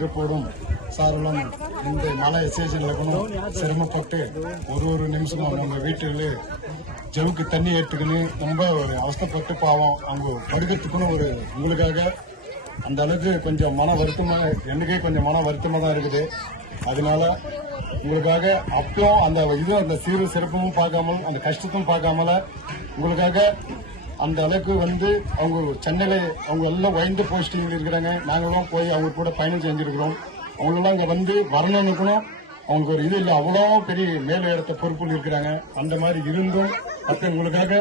சிறப்போடும் சாரெல்லாம் இந்த மழை சீசனில் சிரமப்பட்டு ஒரு நிமிஷமும் நம்ம வீட்டில் ஜவுக்கு தண்ணி எடுத்துக்கின்னு ரொம்ப ஒரு அவஸ்தைப்பட்டு பாவம் அவங்க படுக்கிறதுக்குன்னு ஒரு உங்களுக்காக அந்த அளவுக்கு கொஞ்சம் மன வருத்தமாக எனக்கே கொஞ்சம் மன வருத்தமாக தான் இருக்குது. அதனால உங்களுக்காக அப்பவும் அந்த சீரு சிறப்பும் பார்க்காமல் அந்த கஷ்டத்தும் பார்க்காமல உங்களுக்காக அந்த அளவுக்கு அவங்க சென்னையில அவங்க எல்லாம் வயந்து போஸ்டிங் இருக்கிறாங்க. நாங்களும் போய் அவங்க கூட பயணம் செஞ்சிருக்கிறோம். அவங்களெல்லாம் இங்க வரணும்னுக்கணும் அவங்களுக்கு ஒரு இது இல்லை. அவ்வளோ பெரிய மேல இடத்த பொறுப்புகள் இருக்கிறாங்க. அந்த மாதிரி இருந்தும் அப்ப உங்களுக்காக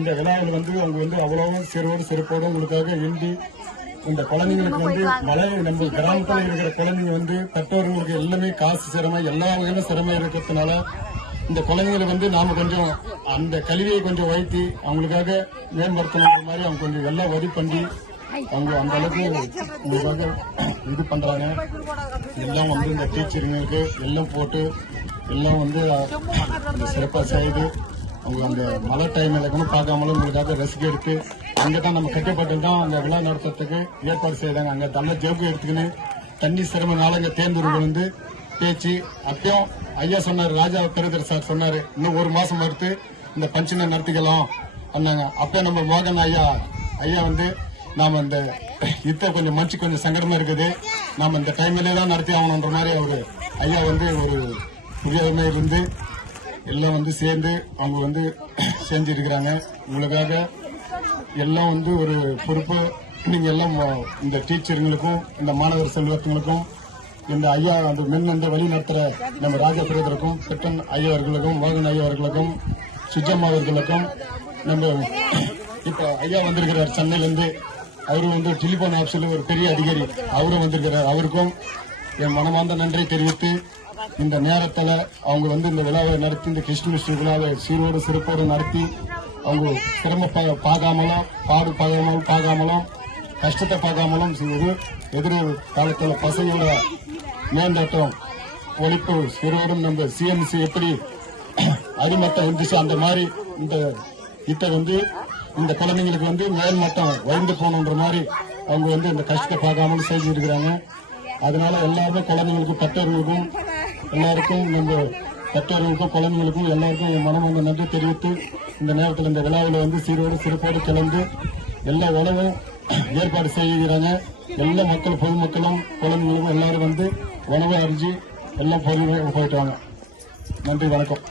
இந்த விழாவில் அவங்க அவ்வளோ சிறுவோடு சிறப்போடு உங்களுக்காக எழுதி இந்த குழந்தைங்களுக்கு மழை நம்ம கிராமத்தில் இருக்கிற குழந்தைங்க பெற்றோர்களுக்கு எல்லாமே காசு சிரமம் எல்லா வகையிலும் சிரமம் இருக்கிறதுனால இந்த குழந்தைங்களை நாம கொஞ்சம் அந்த கல்வியை கொஞ்சம் வைத்து அவங்களுக்காக மேம்படுத்தணும் மாதிரி அவங்க கொஞ்சம் எல்லாம் வரி பண்ணி அவங்க அந்த அளவுக்கு உங்களுக்காக இது பண்றாங்க. எல்லாம் இந்த டீச்சருங்களுக்கு எல்லாம் போட்டு எல்லாம் சிறப்பாக செய்து அவங்க அந்த மழை டைம்ல கூட பார்க்காமலும் உங்களுக்காக ரெஸ்க் எடுத்து அங்கதான் நம்ம கட்டப்பட்டு தான் அந்த விழா நடத்துறதுக்கு ஏற்பாடு செய்தாங்க. அங்க நல்ல ஜவுக்கு எடுத்துக்கின்னு தண்ணி சிரமனால அங்க தேர்ந்தெடுப்பு பேச்சு அப்பயும் ஐயா சொன்னாரு, ராஜா பெருதர் சார் சொன்னாரு, இன்னும் ஒரு மாசம் மறுத்து இந்த பஞ்சனை நடத்திக்கலாம் பண்ணாங்க. அப்ப நம்ம மோகன் ஐயா நாம இந்த கொஞ்சம் மனசு கொஞ்சம் சங்கடமா இருக்குது, நாம இந்த டைம்லயே தான் நடத்தி ஆகணுன்ற மாதிரி அவரு ஐயா ஒரு புதியமே இருந்து எல்லாம் சேர்ந்து அவங்க செஞ்சிருக்கிறாங்க. உங்களுக்காக எல்லாம் ஒரு பொறுப்பு நீங்க எல்லாம் இந்த டீச்சருங்களுக்கும் இந்த மாணவர் செல்வத்துங்களுக்கும் இந்த ஐயா அந்த மின் வழி நடத்துற நம்ம ராஜா பிரதருக்கும் பெட்டன் ஐயா அவர்களுக்கும் மோகன் ஐயா அவர்களுக்கும் சுஜம்மா அவர்களுக்கும் நம்ம இப்ப ஐயா வந்திருக்கிறார் சென்னையிலிருந்து. அவரு டெலிபோன் ஆப்ஸ்ல ஒரு பெரிய அதிகாரி அவரும் வந்திருக்கிறார். அவருக்கும் என் மனமார்ந்த நன்றி தெரிவித்து இந்த நேரத்துல அவங்க இந்த விழாவை நடத்தி இந்த கிருஷ்ணகிருஷ்ண விழாவை சீரோடு சிறப்போடு நடத்தி அவங்க சிரம பார்க்காமலும் பார்க்காமலும் கஷ்டத்தை பார்க்காமலும் எதிர் காலத்துல பசங்களோட மேம்பாட்டம் ஒழிப்பு சிறுவரும் நம்ம சிஎம்சி எப்படி அடிமட்டம் இருந்துச்சு அந்த மாதிரி இந்த குழந்தைங்களுக்கு மேல்மட்டம் வளர்ந்து போகணுன்ற மாதிரி அவங்க இந்த கஷ்டத்தை பார்க்காமலும் செஞ்சிருக்கிறாங்க. அதனால எல்லாருமே குழந்தைங்களுக்கும் பெற்றோர்களுக்கும் எல்லாருக்கும் நம்ம பெற்றோர்களுக்கும் குழந்தைங்களுக்கும் எல்லாருக்கும் என் மனம் நன்றி தெரிவித்து இந்த நேரத்தில் இந்த விழாவில் சீரோடு சிறப்போடு கலந்து எல்லா உணவும் ஏற்பாடு செய்கிறாங்க. எல்லா மக்கள் பொதுமக்களும் குழந்தைங்களுக்கும் எல்லாரும் உணவை அறிஞ்சு எல்லாம் போயிட்டு வாங்க. நன்றி, வணக்கம்.